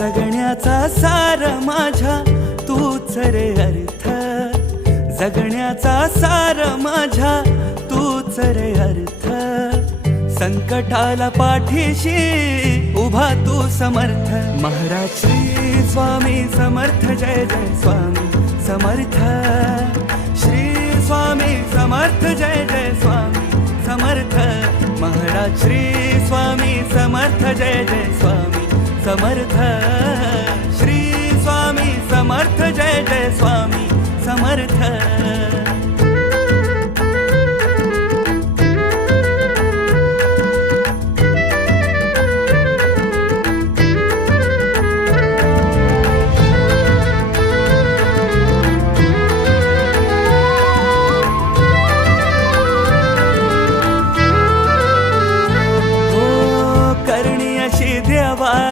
जगण्याचा सार माझ्या तूच रे अर्थ, जगण्याचा सार माझ्या तूच रे अर्थ. संकटाला पाठीशी उभा तू समर्थ. महाराज श्री स्वामी समर्थ, जय जय स्वामी समर्थ. श्री स्वामी समर्थ, जय जय स्वामी समर्थ. महाराज श्री स्वामी समर्थ, जय जय स्वामी समर्थ. श्री स्वामी समर्थ, जय जय स्वामी समर्थ.